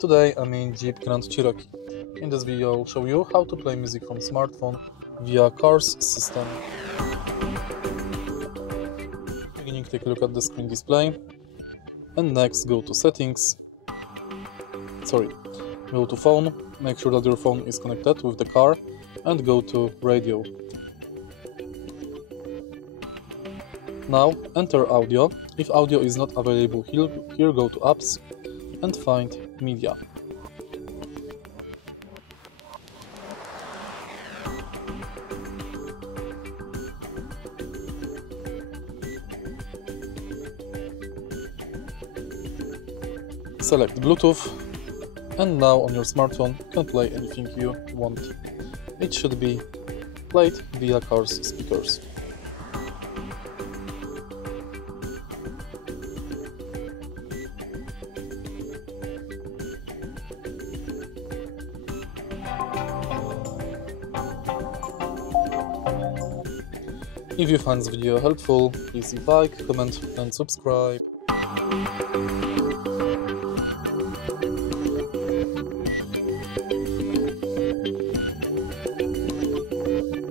Today I'm in JEEP Grand Cherokee. In this video I'll show you how to play music from smartphone via car's system. Beginning, take a look at the screen display, and next go to settings. Go to phone, make sure that your phone is connected with the car, and go to radio. Now enter audio. If audio is not available here go to apps and find media. Select Bluetooth, and now on your smartphone you can play anything you want. It should be played via car's speakers. If you find this video helpful, please leave a like, comment and subscribe.